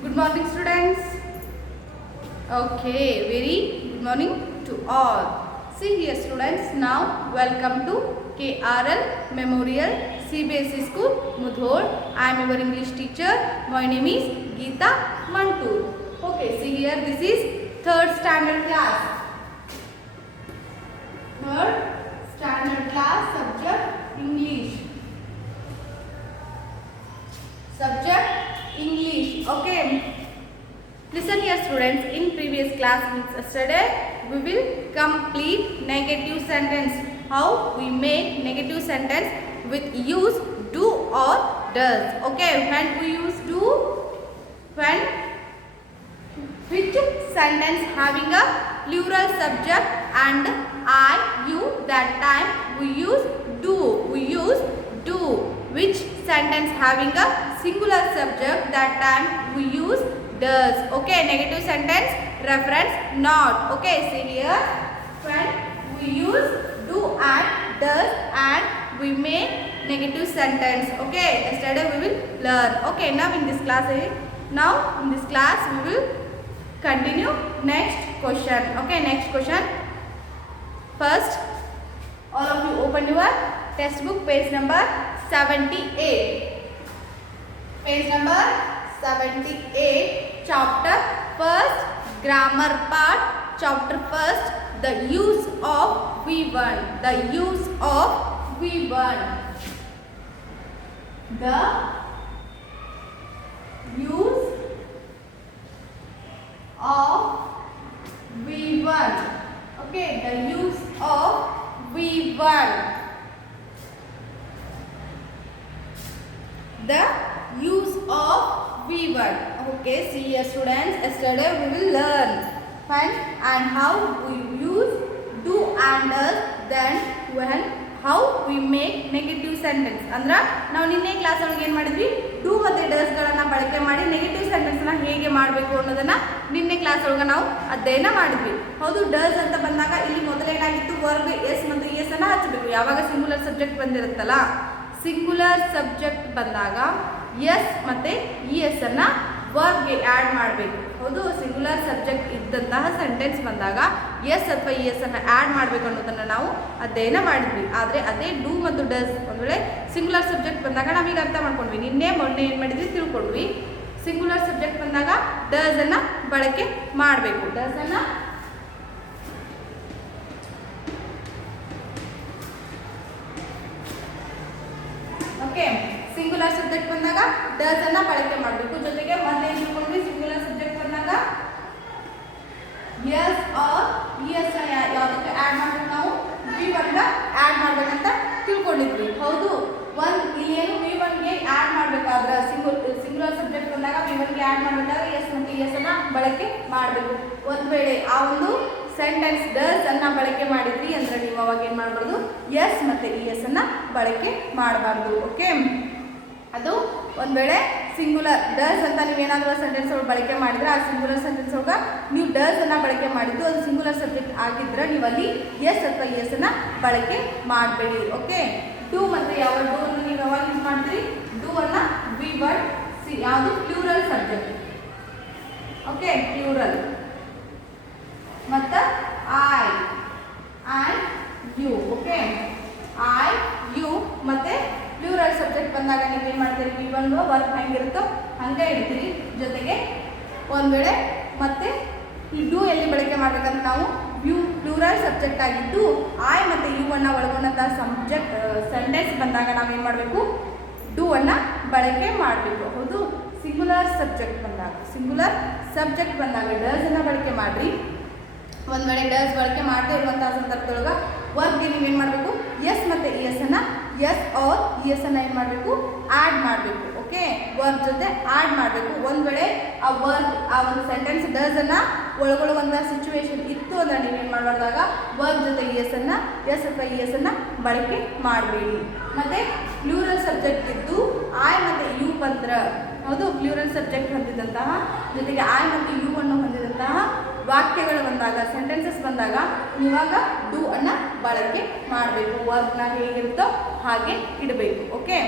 Good morning, students. Okay, very good morning to all. See here, students. Now, welcome to KRL Memorial CBSE School, Mudhol. I am your English teacher. My name is Geeta Mantur. Okay, see here. This is third standard class. Third standard class subject English. Subject English. Okay. Listen here, students. In previous class, means yesterday, we will complete negative sentence. How we make negative sentence with use do or does. Okay. When we use do, when which sentence having a plural subject and I, you, that time we use do. We use do. Which sentence having a singular subject, that time we use does. Okay, negative sentence reference not. Okay, see here, when we use do and does and we make negative sentence. Okay, yesterday we will learn. Okay, now in this class we will continue next question. Okay, next question. First, all of you open your textbook, page number 78. Page number 78, chapter first, grammar part, chapter first, the use of V1. The use of V1. The use of V1. Okay, the use of V1. The use of V1. Okay, see here, students. Yesterday we will learn when and how we use do and does, then when how we make negative sentence. ಅಂದ್ರೆ ನಾವು ನಿನ್ನೆ class ಒಳಗೆ ಏನು ಮಾಡಿದ್ವಿ, do ಮತ್ತು does ಗಳನ್ನ ಬಳಕೆ ಮಾಡಿ ನೆಗೆಟಿವ್ ಸೆಂಟೆನ್ಸ್ ನ ಹೇಗೆ ಮಾಡಬೇಕು ಅನ್ನೋದನ್ನ ನಿನ್ನೆ ಕ್ಲಾಸ್ ಒಳಗೆ ನಾವು ಅಧ್ಯಯನ ಮಾಡಿದ್ವಿ. ಹೌದು, ಡಸ್ ಅಂತ ಬಂದಾಗ ಇಲ್ಲಿ ಮೊದಲೇನಾಗಿತ್ತು, ವರ್ಬ್ ಎಸ್ ಮತ್ತು ಎಸ್ ಅನ್ನ ಹಚ್ಚಬೇಕು. ಯಾವಾಗ ಸಿಂಗುಲರ್ ಸಬ್ಜೆಕ್ಟ್ ಬಂದಿರುತ್ತಲ್ಲ, ಸಿಂಗುಲರ್ ಸಬ್ಜೆಕ್ಟ್ ಬಂದಾಗ ಎಸ್ ಮತ್ತು ಇ ಎಸ್ ಅನ್ನ ವರ್ಬ್ಗೆ ಆ್ಯಡ್ ಮಾಡಬೇಕು. ಹೌದು, ಸಿಂಗುಲರ್ ಸಬ್ಜೆಕ್ಟ್ ಇದ್ದಂತಹ ಸೆಂಟೆನ್ಸ್ ಬಂದಾಗ ಎಸ್ ಅಥವಾ ಇ ಎಸ್ ಅನ್ನು ಆ್ಯಡ್ ಮಾಡಬೇಕು ಅನ್ನೋದನ್ನು ನಾವು ಅಧ್ಯಯನ ಮಾಡಿದ್ವಿ. ಆದರೆ ಅದೇ ಡೂ ಮತ್ತು ಡಸ್ ಒಂದು ವೇಳೆ ಸಿಂಗುಲರ್ ಸಬ್ಜೆಕ್ಟ್ ಬಂದಾಗ ನಾವೀಗ ಅರ್ಥ ಮಾಡ್ಕೊಂಡ್ವಿ. ಮೊನ್ನೆ ಏನು ಮಾಡಿದ್ವಿ, ತಿಳ್ಕೊಂಡ್ವಿ. ಸಿಂಗುಲರ್ ಸಬ್ಜೆಕ್ಟ್ ಬಂದಾಗ ಡಸ್ ಅನ್ನು ಬಳಕೆ ಮಾಡಬೇಕು. ಡಸ್ ಅನ್ನು ಓಕೆ, ಸಿಂಗುಲರ್ ಸಬ್ಜೆಕ್ಟ್ ಬಂದಾಗ ಡಸ್ ಅನ್ನ ಬಳಕೆ ಮಾಡಬೇಕು. ಜೊತೆಗೆ ಮತ್ತೆ ತಿಳ್ಕೊಂಡ್ವಿ, ಸಿಂಗುಲರ್ ಸಬ್ಜೆಕ್ಟ್ ಬಂದಾಗ ಎಸ್ ಆರ್ ಇ ಎಸ್ ಯಾವುದಕ್ಕೆ ಆ್ಯಡ್ ಮಾಡಬೇಕು, ನಾವು V1 ಗೆ ಆ್ಯಡ್ ಮಾಡ್ಬೇಕಂತ ತಿಳ್ಕೊಂಡಿದ್ವಿ. ಹೌದು, ಇಲ್ಲಿ ಏನು V1 ಗೆ ಆ್ಯಡ್ ಮಾಡಬೇಕಾದ್ರೆ ಸಿಂಗುಲರ್ ಸಬ್ಜೆಕ್ಟ್ ಬಂದಾಗ V1 ಗೆ ಆ್ಯಡ್ ಮಾಡಬೇಕಾದ್ರೆ ಎಸ್ ಮತ್ತು ಇ ಎಸ್ ಅನ್ನ ಬಳಕೆ ಮಾಡಬೇಕು. ಒಂದು ವೇಳೆ ಆ ಒಂದು ಸೆಂಟೆನ್ಸ್ ಡಸ್ ಅನ್ನ ಬಳಕೆ ಮಾಡಿದ್ರಿ ಅಂದ್ರೆ ನೀವು ಅವಾಗ ಏನು ಮಾಡಬಾರ್ದು, ಎಸ್ ಮತ್ತು ಇ ಎಸ್ ಅನ್ನ ಬಳಕೆ ಮಾಡಬಾರ್ದು. ಓಕೆ, ಅದು ಒಂದು ವೇಳೆ ಸಿಂಗುಲರ್ ಡಸ್ ಅಂತ ನೀವೇನಾದರೂ ಸೆಂಟೆನ್ಸ್ ಒಳಗೆ ಬಳಕೆ ಮಾಡಿದ್ರೆ, ಆ ಸಿಂಗುಲರ್ ಸೆಂಟೆನ್ಸ್ ಒಳಗೆ ನೀವು ಡಸ್ ಅನ್ನ ಬಳಕೆ ಮಾಡಿದ್ದು ಅದು ಸಿಂಗುಲರ್ ಸಬ್ಜೆಕ್ಟ್ ಆಗಿದ್ರೆ ನೀವು ಅಲ್ಲಿ ಎಸ್ ಅಥವಾ ಇ ಎಸ್ ಅನ್ನ ಬಳಕೆ ಮಾಡಬೇಡಿ. ಓಕೆ, ಡೂ ಮತ್ತು ಯಾವ ಡೂ ಅನ್ನು ನೀವು ಯಾವಾಗ ಯೂಸ್ ಮಾಡ್ತೀರಿ, ಡೂ ಅನ್ನ V1 ಯಾವುದು ಪ್ಲೂರಲ್ ಸಬ್ಜೆಕ್ಟ್. ಓಕೆ, ಪ್ಲೂರಲ್ ಮತ್ತು I and you. Okay, I you ಮತ್ತು ಪ್ಲೂರಲ್ ಸಬ್ಜೆಕ್ಟ್ ಬಂದಾಗ ನೀವೇನು ಮಾಡ್ತೀರಿ, V1 ವರ್ಕ್ ಹೆಂಗಿರುತ್ತೋ ಹಂಗೆ ಇಡ್ತೀರಿ. ಜೊತೆಗೆ ಒಂದು ವೇಳೆ ಮತ್ತೆ ಈ ಡೂ ಎಲ್ಲಿ ಬಳಕೆ ಮಾಡ್ಬೇಕಂತ ನಾವು ಪ್ಲೂರಲ್ ಸಬ್ಜೆಕ್ಟ್ ಆಗಿದ್ದು ಐ ಮತ್ತು ಯು ಅನ್ನು ಒಳಗೊಂಡಂಥ ಸಬ್ಜೆಕ್ಟ್ ಸೆಂಟೆನ್ಸ್ ಬಂದಾಗ ನಾವೇನು ಮಾಡಬೇಕು, ಡೂ ಅನ್ನು ಬಳಕೆ ಮಾಡಬೇಕು. ಹೌದು, ಸಿಂಗುಲರ್ ಸಬ್ಜೆಕ್ಟ್ ಬಂದಾಗ ಡಸ್ ಅನ್ನು ಬಳಕೆ ಮಾಡಿರಿ. ಒಂದು ವೇಳೆ ಡಸ್ ಬಳಕೆ ಮಾಡದೇ ಇರುವಂಥ ಸಂದರ್ಭದೊಳಗೆ ವರ್ಬ್ಗೆ ನೀವೇನು ಮಾಡಬೇಕು, ಎಸ್ ಮತ್ತು ಇ ಎಸ್ ಅನ್ನು ಎಸ್ ಆರ್ ಇ ಎಸ್ ಅನ್ನು ಏನು ಮಾಡಬೇಕು, ಆ್ಯಡ್ ಮಾಡಬೇಕು. ಓಕೆ, ವರ್ಬ್ ಜೊತೆ ಆ್ಯಡ್ ಮಾಡಬೇಕು. ಒಂದು ವೇಳೆ ಆ ವರ್ಬ್ ಆ ಒಂದು ಸೆಂಟೆನ್ಸ್ ಡಸ್ ಅನ್ನು ಒಳಗೊಳ್ಳುವಂಥ ಸಿಚುವೇಶನ್ ಇತ್ತು ಅಂದರೆ ನೀವೇನು ಮಾಡಬಾರ್ದಾಗ ವರ್ಬ್ ಜೊತೆ ಎಸ್ ಅಥವಾ ಇ ಎಸ್ ಅನ್ನು ಬಳಕೆ ಮಾಡಬೇಡಿ. ಮತ್ತು ಪ್ಲೂರಲ್ ಸಬ್ಜೆಕ್ಟ್ ಇದ್ದು ಐ ಮತ್ತು ಯು ಬಂದ್ರೆ, ಹೌದು, ಪ್ಲೂರಲ್ ಸಬ್ಜೆಕ್ಟ್ ಹೊಂದಿದಂತಹ ಜೊತೆಗೆ ಐ ಮತ್ತು ಯು ಅನ್ನು ಹೊಂದಿದಂತಹ ವಾಕ್ಯಗಳು ಬಂದಾಗ, ಸೆಂಟೆನ್ಸಸ್ ಬಂದಾಗ ಇವಾಗ ಡೂ ಅನ್ನು ಬಳಕೆ ಮಾಡಬೇಕು. ವರ್ಬ್ನ ಹೇಗಿರುತ್ತೋ ಹಾಗೆ ಇಡಬೇಕು. ಓಕೆ,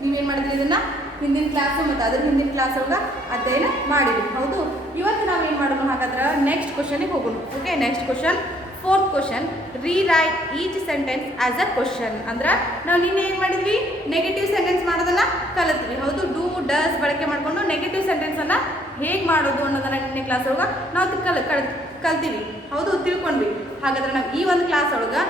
ನೀವೇನು ಮಾಡಿದ್ರಿ, ಇದನ್ನು ಹಿಂದಿನ ಕ್ಲಾಸು ಮತ್ತು ಅದ್ರ ಹಿಂದಿನ ಕ್ಲಾಸ್ ಒಳಗೆ ಅಧ್ಯಯನ ಮಾಡಿದ್ವಿ. ಹೌದು, ಇವತ್ತು ನಾವೇನು ಮಾಡೋಣ ಹಾಗಾದ್ರೆ ನೆಕ್ಸ್ಟ್ ಕ್ವಶನಿಗೆ ಹೋಗೋಣ. Okay, next question, fourth question, rewrite each sentence as a question. ಅಂದ್ರೆ ನಾವು ನಿನ್ನೆ ಏನು ಮಾಡಿದ್ವಿ, ನೆಗೆಟಿವ್ ಸೆಂಟೆನ್ಸ್ ಮಾಡೋದನ್ನ ಕಲಿತ್ವಿ. ಹೌದು, ಡೂ ಡಸ್ ಬಳಕೆ ಮಾಡಿಕೊಂಡು ನೆಗೆಟಿವ್ ಸೆಂಟೆನ್ಸನ್ನು ಹೇಗೆ ಮಾಡೋದು ಅನ್ನೋದನ್ನ ನಿನ್ನೆ ಕ್ಲಾಸ್ ಒಳಗೆ ನಾವು ಕಲ್ತೀವಿ. ಹೌದು, ತಿಳ್ಕೊಂಡ್ವಿ. ಹಾಗಾದ್ರೆ ನಾವು ಈ ಒಂದು ಕ್ಲಾಸ್ ಒಳಗೆ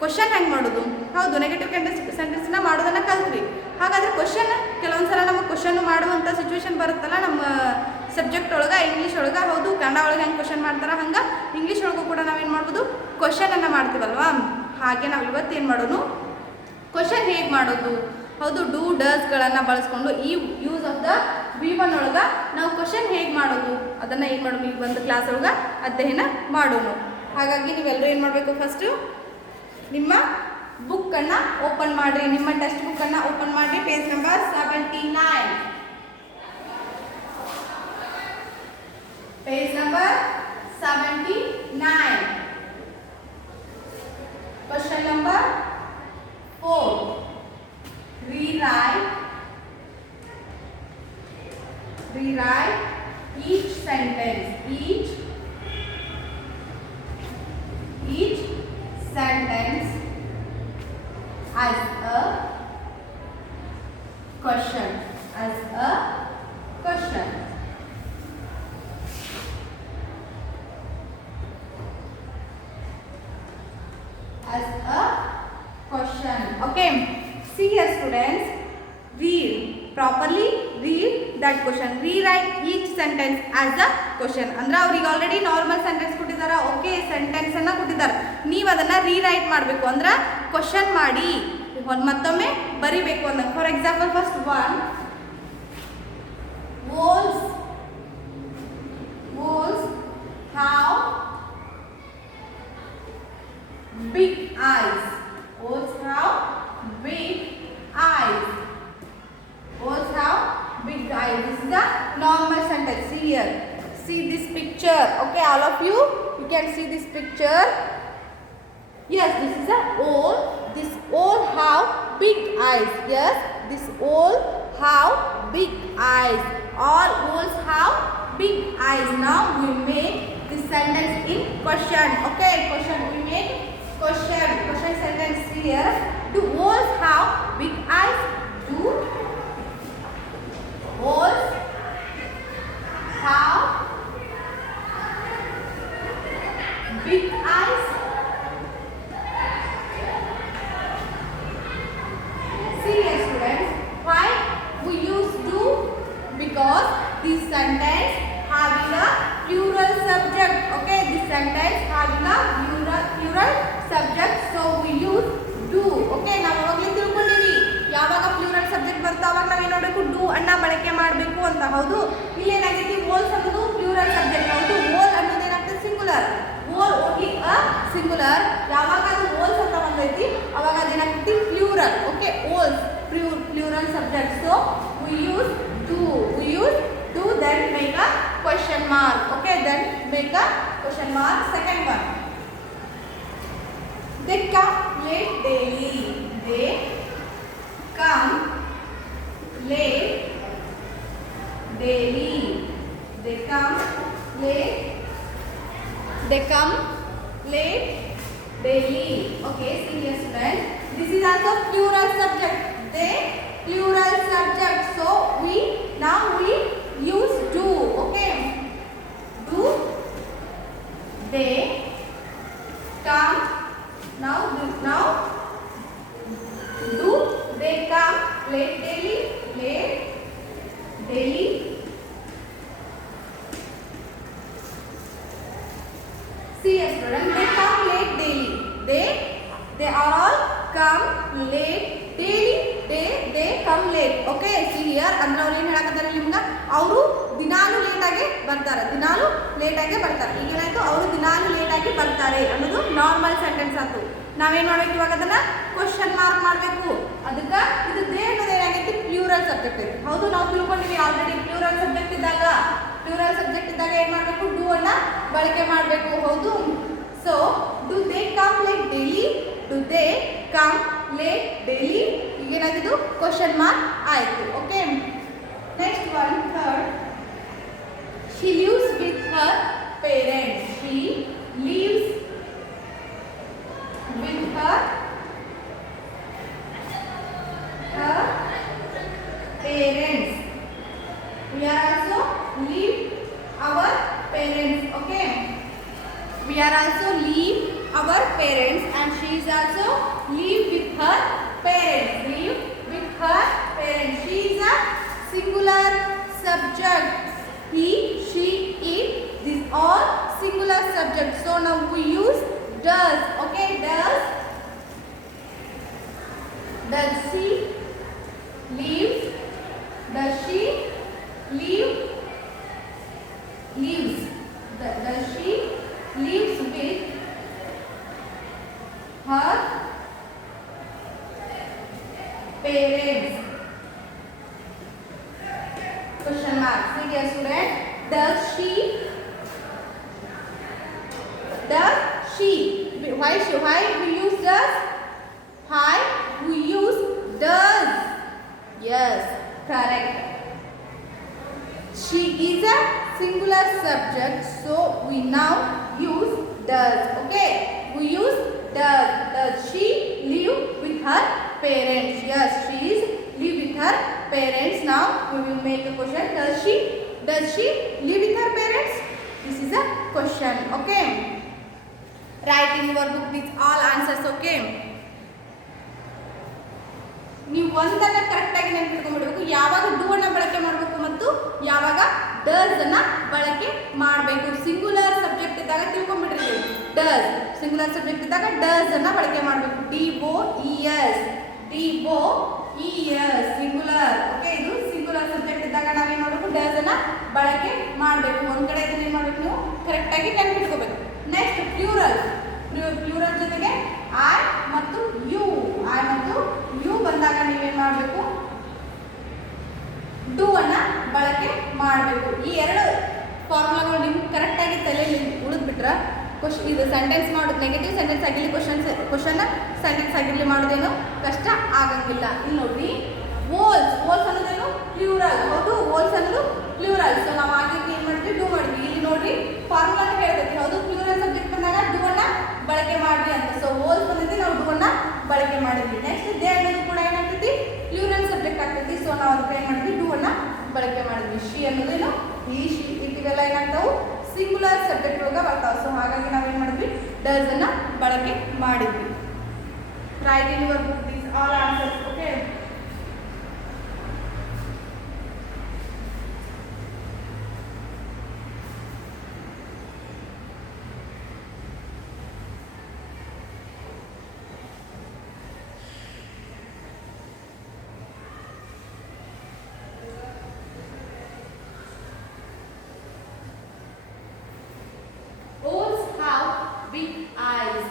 ಕ್ವಶನ್ ಹೆಂಗೆ ಮಾಡೋದು, ಹೌದು, ನೆಗೆಟಿವ್ ಸೆಂಟೆನ್ಸ್ನ ಮಾಡೋದನ್ನು ಕಲ್ತ್ವಿ. ಹಾಗಾದ್ರೆ ಕ್ವಶನ್ ಕೆಲವೊಂದು ಸಲ ನಮಗೆ ಕ್ವಶನ್ ಮಾಡುವಂಥ ಸಿಚುವೇಶನ್ ಬರುತ್ತಲ್ಲ ನಮ್ಮ ಸಬ್ಜೆಕ್ಟ್ ಒಳಗೆ, ಇಂಗ್ಲೀಷ್ ಒಳಗೆ. ಹೌದು, ಕನ್ನಡ ಒಳಗೆ ಹೆಂಗೆ ಕ್ವಶನ್ ಮಾಡ್ತಾರೆ ಹಂಗೆ ಇಂಗ್ಲೀಷ್ ಒಳಗೂ ಕೂಡ ನಾವೇನು ಮಾಡ್ಬೋದು, ಕ್ವಶನನ್ನು ಮಾಡ್ತೀವಲ್ವಾ. ಹಾಗೆ ನಾವು ಇವತ್ತು ಏನು ಮಾಡೋದು, ಕ್ವಶನ್ ಹೇಗೆ ಮಾಡೋದು, ಹೌದು, ಡೂ ಡಸ್ಗಳನ್ನು ಬಳಸ್ಕೊಂಡು ಈ ಯೂಸ್ ಆಫ್ ದ V1 ಒಳಗೆ ನಾವು ಕ್ವಶನ್ ಹೇಗೆ ಮಾಡೋದು ಅದನ್ನು ಏನು ಮಾಡೋದು ಈ ಒಂದು ಕ್ಲಾಸ್ ಒಳಗೆ ಅಧ್ಯಯನ ಮಾಡೋಣ. ಹಾಗಾಗಿ ನೀವೆಲ್ಲರೂ ಏನು ಮಾಡಬೇಕು, ಫಸ್ಟು ನಿಮ್ಮ ಬುಕ್ಕನ್ನು ಓಪನ್ ಮಾಡಿರಿ, ನಿಮ್ಮ ಟೆಕ್ಸ್ಟ್ ಬುಕ್ಕನ್ನು ಓಪನ್ ಮಾಡಿ, page number 79. Page number 79. Question number 4. Rewrite each sentence. Each sentence as a question. As a question. As a question. Okay. See here, students. Read properly. Read that question. Rewrite each sentence as a question. ಅಂದ್ರೆ ಅವ್ರಿಗೆ already normal sentence ಕೊಟ್ಟಿದ್ದಾರೆ. Okay, sentence ಅನ್ನ ಕೊಟ್ಟಿದ್ದಾರೆ. ನೀವು ಅದನ್ನ rewrite ಮಾಡಬೇಕು. ಅಂದ್ರೆ question ಮಾಡಿ ಮತ್ತೊಮ್ಮೆ ಬರಿಬೇಕು ಅಂತ. For example, first one, wolves have big eyes. Wolves have big eyes. Wolves have big eyes. This is the normal sentence. See here. See this picture. Okay, all of you can see this picture. Yes, this is a owl. This owl have big eyes. Yes, this owl have big eyes. All owls have big eyes. Now we make this sentence in question. Okay, question. We make question sentence here. Do owls have big eyes? Do owls have big eyes? See here, students, why we use do? Because this sentence having a plural subject. Okay, this sentence having a plural subject, so we use do. Okay, ನಾವು ಅವಾಗಲೇ ತಿಳ್ಕೊಂಡಿವಿ ಯಾವಾಗ plural subject ಬರ್ತಾ ಅವಾಗ ನಾವು ಏನು ಮಾಡಬೇಕು, do ಅನ್ನ ಬಳಕೆ ಮಾಡಬೇಕು ಅಂತ. ಹೌದು, ಇಲ್ಲಿ ಏನಾಗೈತಿ, ವೋಲ್ಸ್ ಅನ್ನೋದು ಪ್ಲೂರಲ್ ಸಬ್ಜೆಕ್ಟ್. ಹೌದು, ವೋಲ್ ಅನ್ನೋದು ಏನಾಗ್ತದೆ, singular. Whole only a singular. ಯಾವಾಗ ಅದು ವೋಲ್ಸ್ ಅಂತ ಬಂದೈತಿ ಅವಾಗ ಅದೇನಾಗ್ತೈತಿ, plural. Okay, wholes plural subject. So we use do. We use do, then make a question mark. Okay, then make a question mark. Second one, they come late daily. They come late daily. They come late. They come late daily. Okay, see here, students. This is also plural subject. They plural subject, so we use do. Okay, do they come. Now do they come late daily. See yes, students, they come late daily. They are all come late daily. They come late. Okay, see here, ಅಂದ್ರೆ ಅವ್ರು ಏನು ಹೇಳಕತ್ತಾರೆ ನಿಮ್ಗೆ, ಅವರು ದಿನಾಲು ಲೇಟಾಗಿ ಬರ್ತಾರೆ. ಈಗ ಏನಾಯ್ತು, ಅವರು ದಿನಾಲು ಲೇಟಾಗಿ ಬರ್ತಾರೆ ಅನ್ನೋದು ನಾರ್ಮಲ್ ಸೆಂಟೆನ್ಸ್ ಆಯ್ತು. ನಾವೇನು ಮಾಡ್ಬೇಕು ಇವಾಗ, ಅದನ್ನ ಕ್ವಶನ್ ಮಾರ್ಕ್ ಮಾಡಬೇಕು. ಅದಕ್ಕೆ ಇದು ದೇ ಅನ್ನೋದು ಏನಾಗೈತಿ, ಪ್ಲೂರಲ್ ಸಬ್ಜೆಕ್ಟ್ ಐತಿ. ಹೌದು, ನಾವು ತಿಳ್ಕೊಂಡಿವಿ ಆಲ್ರೆಡಿ. ಪ್ಲೂರಲ್ ಸಬ್ಜೆಕ್ಟ್ ಇದ್ದಾಗ ಏನು ಮಾಡಬೇಕು, ಡೂ ಅನ್ನ ಬಳಕೆ ಮಾಡಬೇಕು. ಹೌದು, so do they come late daily. Do they come late daily. ಈಗ ಈಗ ಏನಾಗಿದ್ದು ಕ್ವಶನ್ ಮಾರ್ಕ್ ಆಯಿತು. Okay, next one third. She lives with her parents. She lives with her parents. We are also live our parents. Okay, we are also live our parents, and she is also live with her parents. Live with her parents. She is a singular subject. He, she, it. These all singular subjects. So now we use does. Okay, does. Does she live? Does she live? Lives. Does she lives with her parents? Question mark. See dear student. Does she? Why we use does? Why we use does? Yes, correct. She is a singular subject, so we now use does. Okay, we use does. Does she live with her parents? Yes, she is live with her parents. Now we will make a question. Does she live with her parents? This is a question. Okay, write in your book with all answers. Okay, ನೀವು ಒಂದನ್ನ correct ಆಗಿ ನೆನಪಿಟ್ಕೊಂಡ್ಬಿಡಬೇಕು. ಯಾವಾಗ do ಅನ್ನ ಬಳಕೆ ಮಾಡಬೇಕು ಮತ್ತು ಯಾವಾಗ does ಅನ್ನ ಬಳಕೆ ಮಾಡಬೇಕು. ಸಿಂಗುಲರ್ ಸಬ್ಜೆಕ್ಟ್ ಇದ್ದಾಗ ತಿಳ್ಕೊಂಡ್ಬಿಡ್ರಿ ನೀವು. ಡಸ್ ಸಿಂಗುಲರ್ ಸಬ್ಜೆಕ್ಟ್ ಇದ್ದಾಗ ಡಸ್ ಅನ್ನ ಬಳಕೆ ಮಾಡಬೇಕು. DOES singular. ಓಕೆ, ಇದು ಸಿಂಗುಲರ್ ಸಬ್ಜೆಕ್ಟ್ ಇದ್ದಾಗ ನಾವೇನು ಮಾಡಬೇಕು? ಡಸ್ ಅನ್ನ ಬಳಕೆ ಮಾಡಬೇಕು. ಒಂದ್ ಕಡೆ ಇದನ್ನ ಏನು ಮಾಡಬೇಕು? ನೀವು ಕರೆಕ್ಟ್ ಆಗಿ ನೆನಪಿಟ್ಕೋಬೇಕು. Next plural. ಪ್ಲೂರಲ್ ಜೊತೆಗೆ ಐ ಮತ್ತು ಯು ಬಂದಾಗ ನೀವೇನು ಮಾಡಬೇಕು? ಡೂ ಅನ್ನ ಬಳಕೆ ಮಾಡಬೇಕು. ಈ ಎರಡು ಫಾರ್ಮುಲಾಗಳು ನಿಮ್ಗೆ ಕರೆಕ್ಟಾಗಿ ತಲೆಯಲ್ಲಿ ಉಳಿದ್ಬಿಟ್ರೆ ಇದು ಸೆಂಟೆನ್ಸ್ ಮಾಡೋದು, ನೆಗೆಟಿವ್ ಸೆಂಟೆನ್ಸ್ ಆಗಿರಲಿ ಕ್ವಶನ್ ಸೆಂಟೆನ್ಸ್ ಆಗಿರಲಿ ಮಾಡೋದೇನು ಕಷ್ಟ ಆಗಂಗಿಲ್ಲ. ಇಲ್ಲಿ ನೋಡ್ರಿ, ವೋಲ್ಸ್ ಅನ್ನೋದೇನು? ಪ್ಲೂರಲ್. ಹೌದು, ವೋಲ್ಸ್ ಅನ್ನೋದು ಪ್ಲೂರಲ್. ಸೊ ನಾವು ಆಗಿ ಏನು ಮಾಡಿದ್ವಿ? ಡೂ ಮಾಡಿದ್ವಿ. ಇಲ್ಲಿ ನೋಡ್ರಿ ಫಾರ್ಮುಲಾನ ಹೇಳ್ತೈತಿ. ಹೌದು, ಪ್ಲೂರಲ್ ಸಬ್ಜೆಕ್ಟ್ ಬಂದಾಗ ಡೂ ಅನ್ನ ಬಳಕೆ ಮಾಡ್ರಿ ಅಂತ. ಸೊ ವೋಲ್ಸ್ ಬಂದೈತಿ, ನಾವು ಡೂ ಅನ್ನ ಬಳಕೆ ಮಾಡಿದ್ವಿ. ನೆಕ್ಸ್ಟ್ ದೇ ಅನ್ನೋದು ಕೂಡ ಏನಾಗ್ತೈತಿ? ಪ್ಲೂರಲ್ ಸಬ್ಜೆಕ್ಟ್ ಆಗ್ತೈತಿ. ಸೊ ನಾವು ಅದಕ್ಕೆ ಏನು ಮಾಡಿದ್ವಿ? ಡೂ ಅನ್ನ ಬಳಕೆ ಮಾಡಿದ್ವಿ. ಶಿ ಅನ್ನೋದೇನು? ಈ ಶಿ ಇವೆಲ್ಲ ಏನಾಗ್ತಾವು? ಸಿಂಗುಲರ್ ಸಬ್ಜೆಕ್ಟ್ ಒಳಗೆ ಬರ್ತಾವೆ. ಸೊ ಹಾಗಾಗಿ ನಾವೇನು ಮಾಡಿದ್ವಿ? ಡಸ್ ಅನ್ನ ಬಳಕೆ ಮಾಡಿದ್ವಿ. Right in your book these all answers. Okay, big eyes.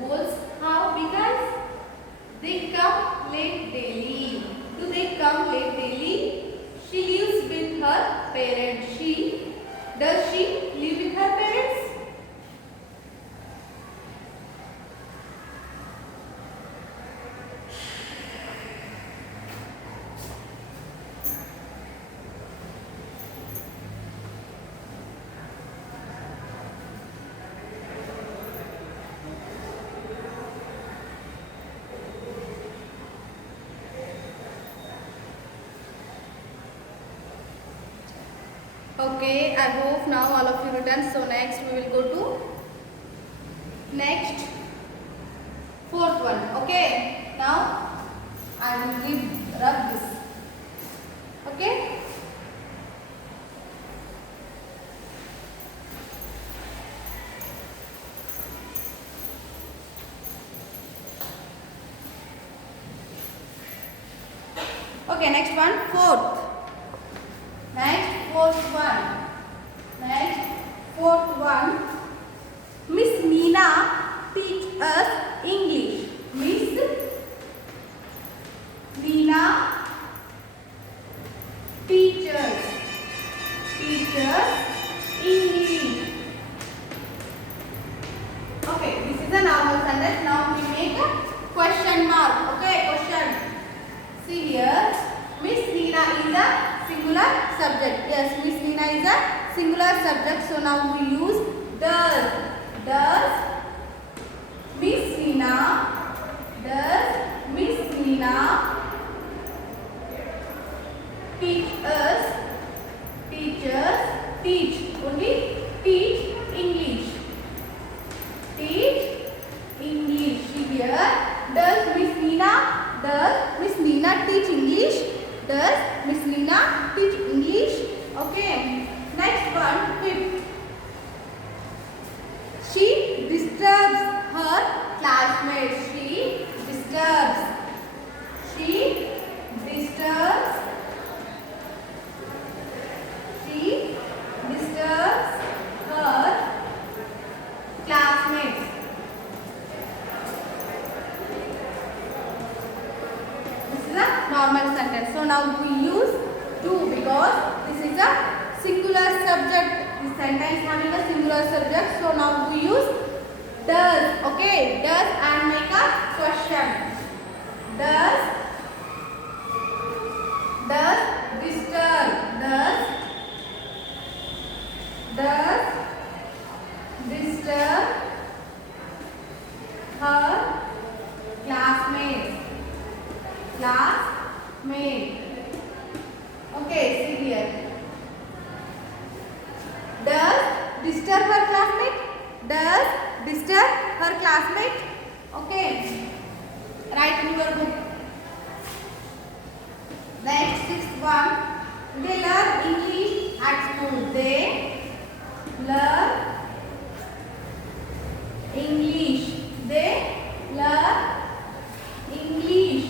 Wolves have big eyes. They come late daily. Do they come late daily? She lives with her parents. Does she live with her parents? Okay, I hope now all of you written. So next we will go to next fourth one. Okay, now I will rub this. Okay, okay, next one, fourth one. Miss Meena teach us English. Miss Meena teaches English. Okay, this is a normal sentence. Now we make a question mark. Okay, question. See here, Miss Neena is a singular subject. Yes, Miss Neena is a singular subject. So now we use does. Does Miss Neena? Does Miss Neena teach us? Teachers teach. Only teach English. Teach English. Here, does Miss Neena? Does Miss Neena teach English? Does Miss Neena teach English? Okay. Next one, fifth. She disturbs her classmates. She disturbs. She disturbs. She disturbs her classmates. Normal sentence. So now we use do because this is a singular subject. This sentence having a singular subject. So now we use does. Okay, does and make a question. Does disturb? Does disturb her classmates? Classmate. Okay, see here. Does disturb her classmate? Does disturb her classmate? Okay. Write in your book. Next, sixth one. They learn English at school. They learn English. They learn English.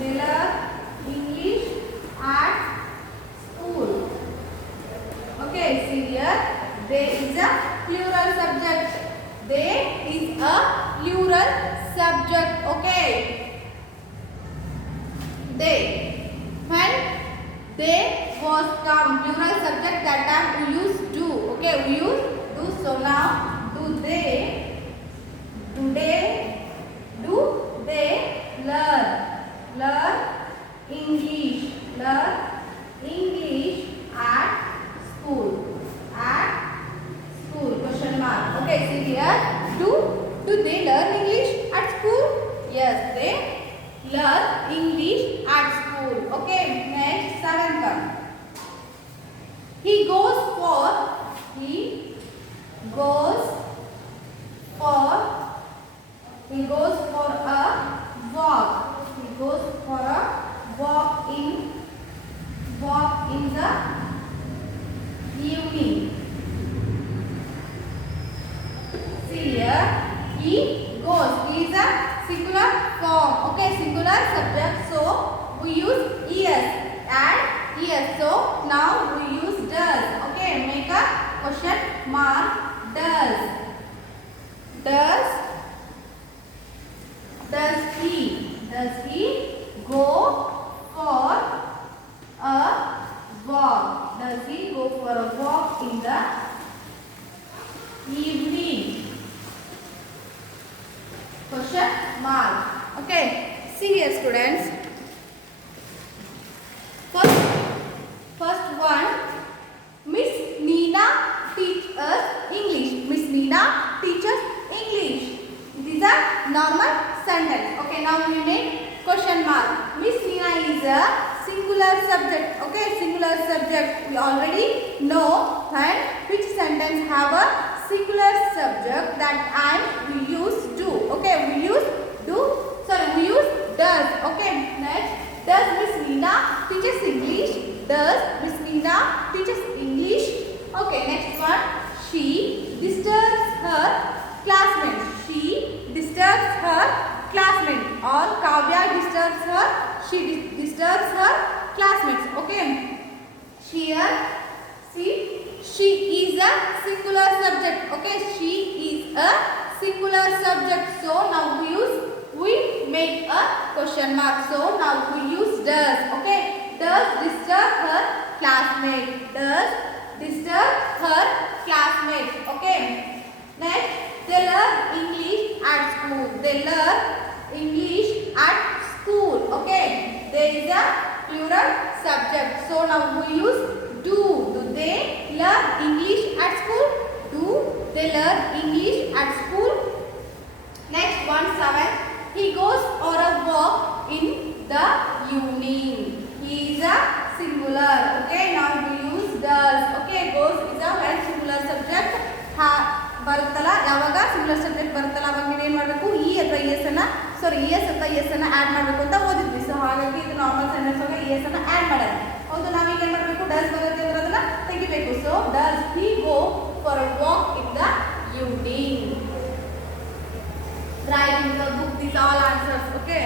They learn English at school. Okay, see here. They is a plural subject. They is a plural subject. Okay. They. When they was come plural subject, that time we use do. Okay, we use do. So now do they learn English. Learn English at school. At school. Question mark. Okay, see here. Do they learn English at school? Yes, they learn English at school. Okay, next, seventh one. He goes for a walk. He goes for a walk in the evening. See here, he goes. He is a singular form. Okay, singular subject. So we use es and es. So now we use does. Okay, make a question mark. Does he go for a walk? Does he go for a walk in the evening? Question mark. Okay, see here, students. First one, Miss Neena teach us English. Miss Neena teaches English. It is a normal sentence. Okay, now we make question mark. Miss Neena is a singular subject. Okay, singular subject. We already know when which sentence have a singular subject, that time we use do. Okay, we use do. Sorry, we use does. Okay, next, does Miss Neena teaches English? Does Miss Neena teaches English? Okay, next one. She disturbs her classmates. She disturbs her classmates. Or Kavya disturbs her. She disturbs her classmates. Okay. Here, see, she is a singular subject. Okay, she is a singular subject. So now we make a question mark. So now we use does. Okay, does disturb her classmate. Does disturb her classmate. Okay. Next, they learn English at school. They learn English at school. Okay. they is a plural subject. So now we use do. Do they learn English at school? Do they learn English at school? Next one, 7. He goes for a walk in the evening. He is a singular. Okay, now we use does. Okay, goes is a very singular subject. ಬರುತ್ತಲ್ಲ ಯಾವಾಗ singular subject ಬರುತ್ತಲ್ಲ ಅವಾಗ ನೀವು ಏನು ಮಾಡಬೇಕು E ಅಥವಾ S ಅನ್ನ S ಅಥವಾ ಎಸ್ ಅನ್ನ ಆ್ಯಡ್ ಮಾಡಬೇಕು ಅಂತ ಓದಿದ್ವಿ. ಸೊ ಹಾಗಾಗಿ ಇದು ನಾರ್ಮಲ್ ಸೆಂಟೆನ್ಸ್ ಒಳಗೆ ಎಸ್ ಅನ್ನ ಆ್ಯಡ್ ಮಾಡೋದು. ಹೌದು, ನಾವೀಗ ಏನು ಮಾಡಬೇಕು ಡಸ್ ಬರುತ್ತೆ ಅಂದ್ರೆ ಅದನ್ನ ತೆಗಿಬೇಕು. So does he go for a walk in the evening. Write in the book these all answers. Okay.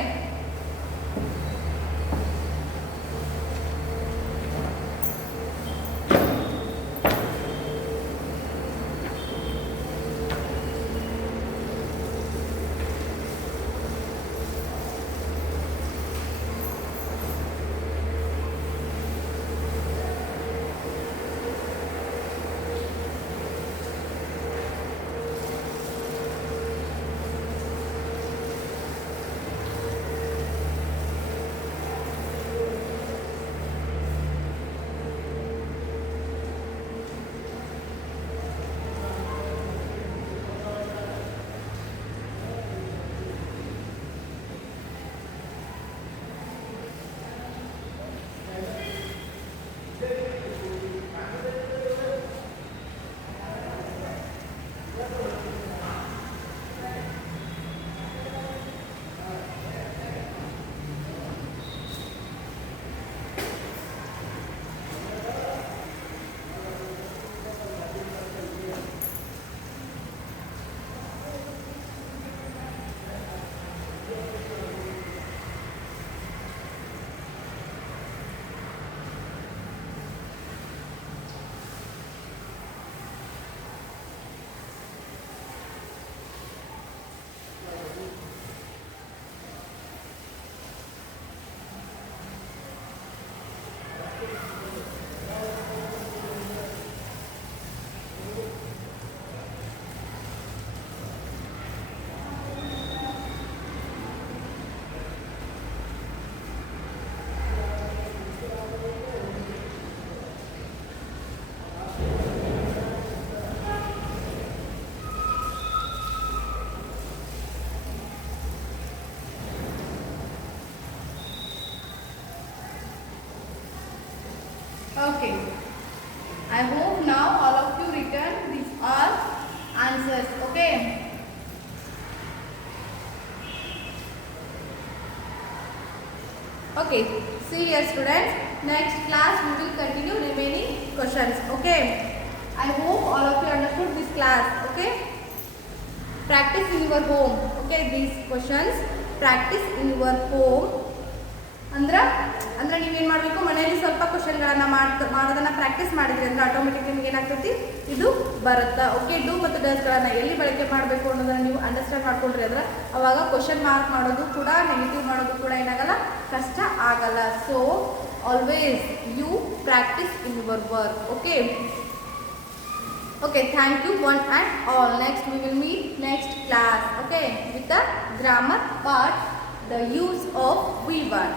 Okay. I hope now all of you written these all answers. Okay. Okay. See here, students. Next class we will continue remaining questions. Okay. I hope all of you understood this class. Okay. Practice in your home. Okay. These questions practice in your home. ಅಂದ್ರೆ ನೀವೇನು ಮಾಡಬೇಕು, ಮನೆಯಲ್ಲಿ ಸ್ವಲ್ಪ ಕ್ವಶನ್ಗಳನ್ನು ಮಾಡೋದನ್ನು practice ಮಾಡಿದ್ರಿ ಅಂದರೆ automatic ನಿಮ್ಗೆ ಏನಾಗ್ತೈತಿ ಇದು ಬರುತ್ತಾ. ಓಕೆ, ಡೂ ಮತ್ತು ಡಸ್ಗಳನ್ನು ಎಲ್ಲಿ ಬಳಕೆ ಮಾಡಬೇಕು ಅನ್ನೋದನ್ನು ನೀವು ಅಂಡರ್ಸ್ಟ್ಯಾಂಡ್ ಮಾಡ್ಕೊಂಡ್ರಿ ಅಂದ್ರೆ ಅವಾಗ ಕ್ವಶನ್ ಮಾರ್ಕ್ ಮಾಡೋದು ಕೂಡ ನೆಗೆಟಿವ್ ಮಾಡೋದು ಕೂಡ ಏನಾಗಲ್ಲ, ಕಷ್ಟ ಆಗಲ್ಲ. So always you practice in your work. Okay. Okay, thank you one and all. Next we will meet next class. Okay, with the grammar part, the use of we1.